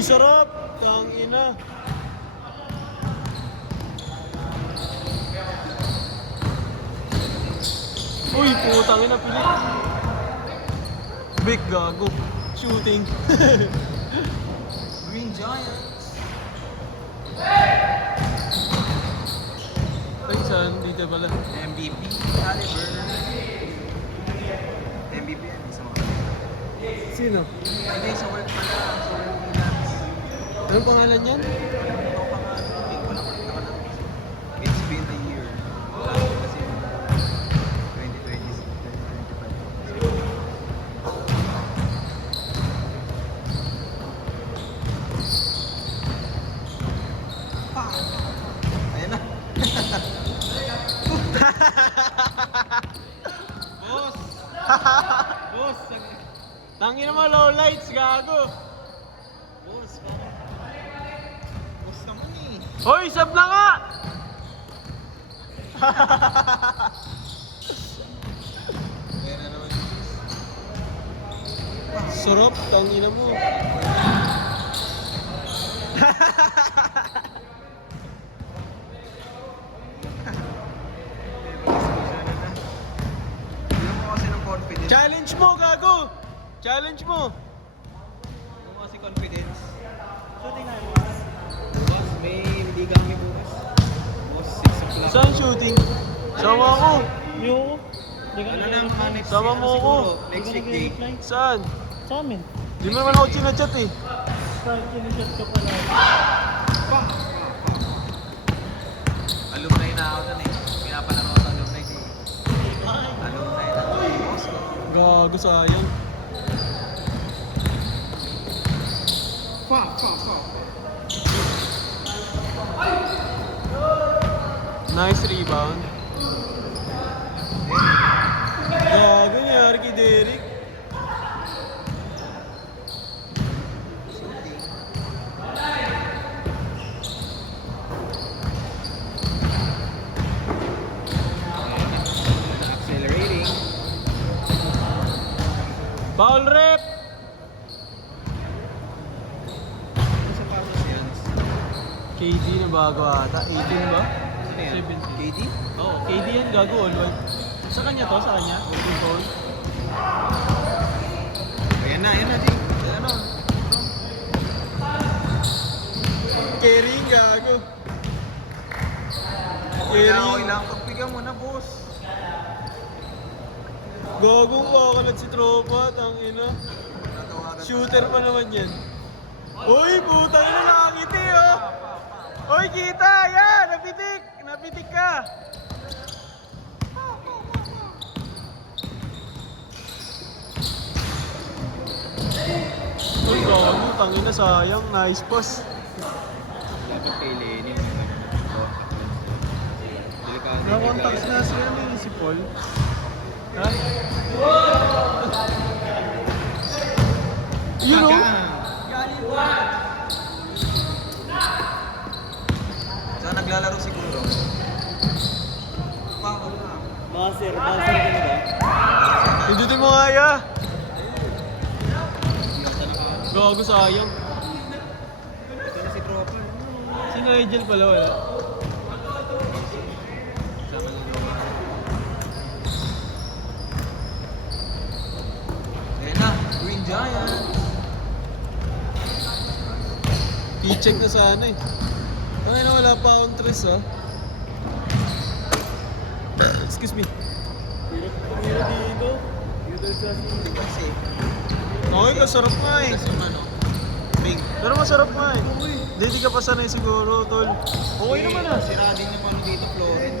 Uy, sarap! Tangina. Uy, putang ina, pilit. Big gago. Shooting. Green Giants. Ay, saan? Dito pala. MVP caliber. MVP yan, isa mga. Sino? Hindi, sa work pala. Sa work nila. Anong pangalan yan? Ito pa nga. Hindi ko lang nakalap. It's been a year. Kasi 2020. Ayan na. Boss! Boss! Tangina mo, low lights, gago. Boss! Boss naman eh. Hoy, sab na nga! Ayan na naman. Sarap, tangina mo. Ilan mo kasi ng confidence? Challenge mo, gago! Challenge mo! Ilan mo kasi confidence? Shooting na boss. Boss, may hindi kami bukas. Boss, 6 o'clock. Saan shooting? Sama ko. Yo, di ka Ano na mga next Sama mo ako. Next week day. Saan? sa amin. Di mo naman ako chinachat eh. Kahit kinishot ka pala. Alumni na ako dun eh. Pinapalaro ako sa alumni eh. Alumni na ako. Boss, Gago, sayang. Nice rebound. Gago nangyari kay Derek. accelerating. Foul rep! Ano sa Palos yan? KD na bago ata. 18 ba? Ano yan? 17. KD? Oo, KD yan, gago all one. Sa kanya to, sa kanya? Golden foul. Ayan na, Jay. Ayan na. Carrying, gago. Okay Carrying. lang. Pagbigyan mo na, boss. Gago, kakalat si tropa, tangina. Natawagan Shooter pa naman yan. Uy, putang ina, nakangiti oh! Uy, kita! Yan! Napitik! Napitik ka! Uy, gago, tangina, sayang. Nice pass. Lapit kay Lenny. Delikado. Na-contacts na sila ni si Paul. Ha? Yun oh! Saan naglalaro siguro? Baser ka na ba? Pindutin mo nga ya! Gago, sayang. Ito na si Tropa. Si Nigel pala wala. Saan ka nagawa? Ayan na, Green Giant. I-check na sana eh. Tangin na wala pa akong tres ah. Excuse me. Hirap dito. Kasi, Okay ka, sarap nga eh. kasi yung ano, Bing. Pero masarap nga eh. Hindi ka pa sanay siguro, tol. Okay naman ah. Sira din yung ano dito, Florin.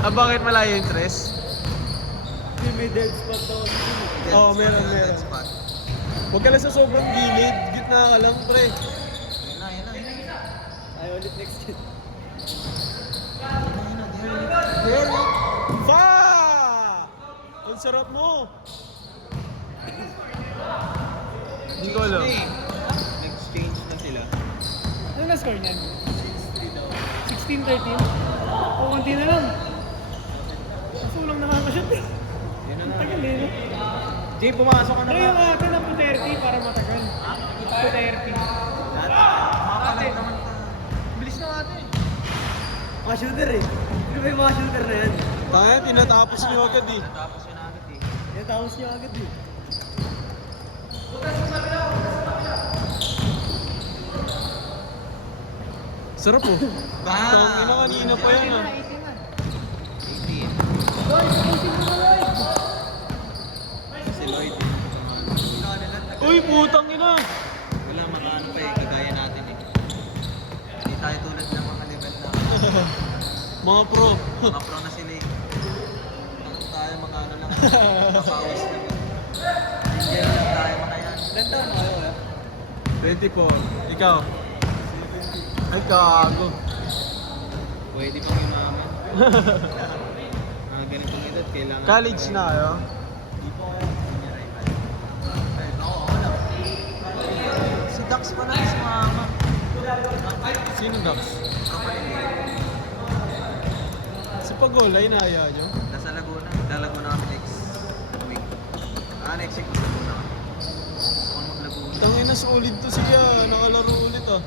Ah, bakit malayo yung tres? Hindi, may dead spot daw. Oo, meron. Dead spot. Huwag ka lang sa sobrang gilid. Gitna ka lang, pre. Ayan na. Ay, ulit next year. Derek! Fa! Ang sarap mo! Hindi ko alam. Nag-exchange na sila. Ano na score niyan? 16-13? O, konti na lang. Kaso lang nakakashoot eh. Yun na Ang nga. tagal eh. No? Jay, pumasok ka na Pero ba? yung atin na 230 para matagal. 230. Makakalit naman ka. Bilis na ate. Mga shooter eh. Ano ba yung mga shooter na yan? Tanga, tinatapos niyo agad eh. Tapos yun agad eh. Yung tapos nyo agad eh. Sarap oh. Tangin na kanina pa yan ah. 18. Si Lloyd. Uy, putang ina! Wala, makaano pa eh. Kagaya natin eh. Hindi tayo tulad ng mga level na Mga pro. mga pro na sila eh. Tapos tayo mga ano lang. Kapawis lang. Angel lang tayo makayan. Ilan taon na kayo kaya? 24. Ikaw? Ay, kago. Pwede pang yumaman. Mga ganitong edad, kailangan... College na kayo? Hindi po kaya. Oo, wala. Si Dax pa na si Mama. Sino Dax? Si Pagolay na ayaw nyo? Nasa Laguna. Laguna kami next week. Next week sa Laguna kami. Ako mag-Laguna. Tangin na solid to siya. Nakalaro ulit ah.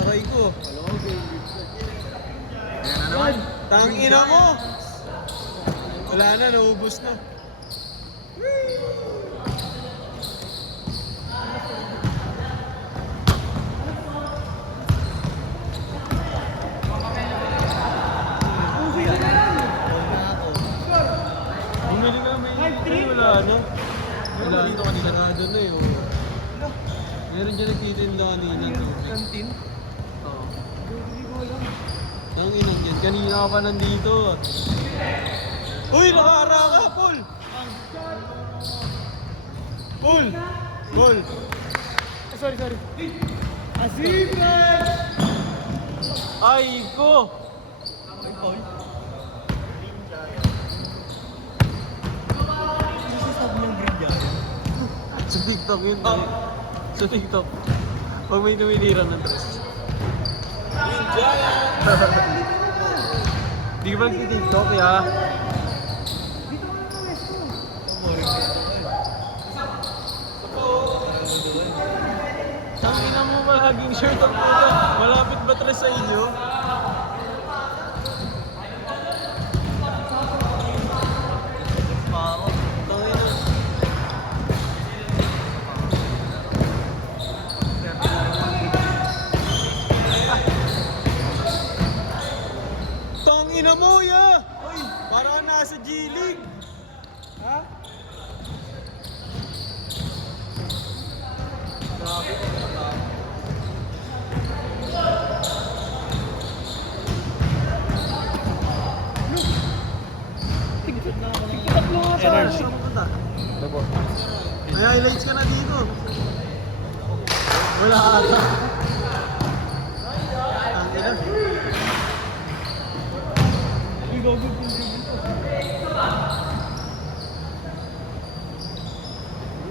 Aray ko. Ayan na naman. Tangina mo! Wala na, naubos na. Bumili ka may... Ay, wala na. Wala na, sarado na eh. oh. Meron dyan nagtitinda kanina. Kantin? Oo. Tangina dyan, kanina ka pa nandito. Uy, nakahara ka, Paul! Paul! Paul! Sorry. Asipan! Ay ko! Sa TikTok yun. Sa TikTok. Pag may tumilira ng dress. Di ka ba nagti-TikTok, ya? Tangina mo palaging shirt ang puta. Malapit ba tres sa inyo? Tangina. Tangina mo, ya! Uy, para ka nasa G-League. Ha? Grabe. Tatlo nga sa Energy. Saan pupunta? May highlights ka na dito. Wala ata. Tangina.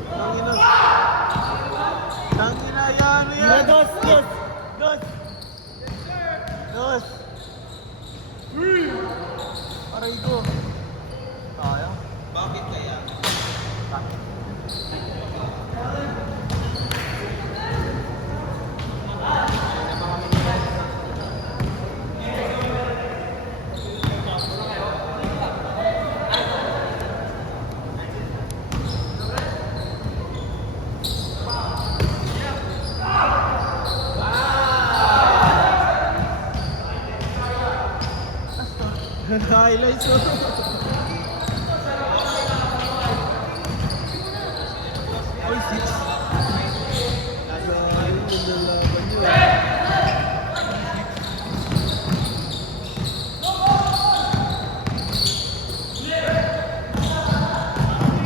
Tangina. Tangina, yan, yan. Dos! Dos. Aray ko. Tayo? Bakit kaya? Highlights oh. Oy, 6. Ayun, yung lalaban nyo.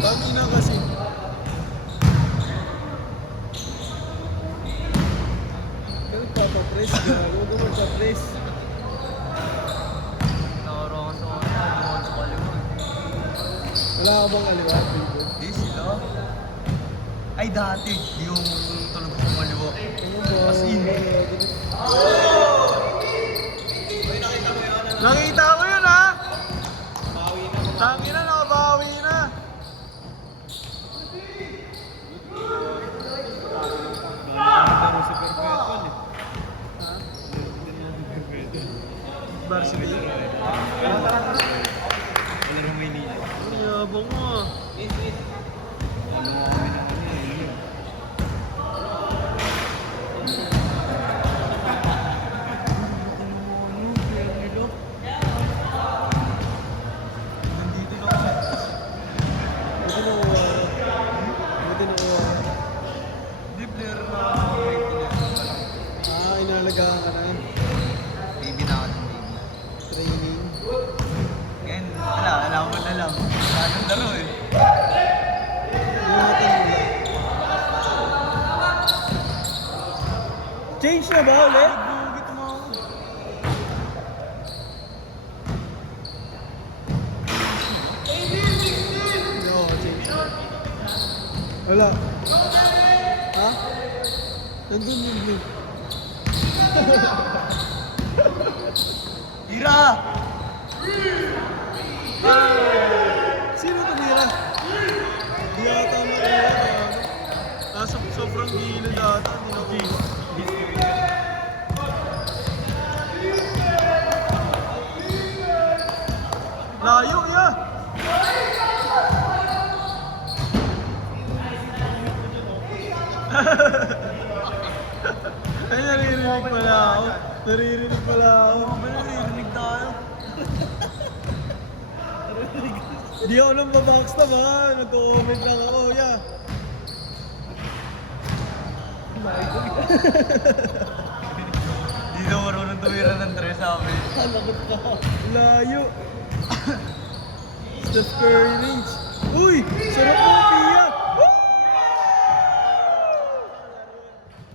Tangina kasi. Ganun papapress, gago. Magpapress. Nakaroon sa kanya. Dumaan sa kaliwa. Wala ka bang aliwa, Pico? Di sila. Ay, dati. Yung tulog sa kaliwa. As in. Uy, Varsity. Wala na Maynila. Ang yabang mo ah. Ano kami ng yun. Nandito lang ako. Buti na uwa. Buti na uwa. Di player na maintenance. Ah, inalagaan ka na. Baby na ako ng baby. Training. Ngayon, wala ko na lang. Anong dalo eh. Ingatan mo lang. Change na ba ulit? Bugit mo ako. Hindi ako change. Wala. Ha? Nandun yung blue. Tira! Sino tumira? Di ata makira. Nasa sobrang gilid ata. Hindi na ko. Layo ya! Ay, naririnig pala ako. Naririnig pala ako. Naririnig tayo. Di ako nang babackstab ha. Nag-comment lang ako, ya. Di daw marunong tumira ng tres sa amin. Lagot ka. Layo. Steph Curry range. Uy! Sarap ng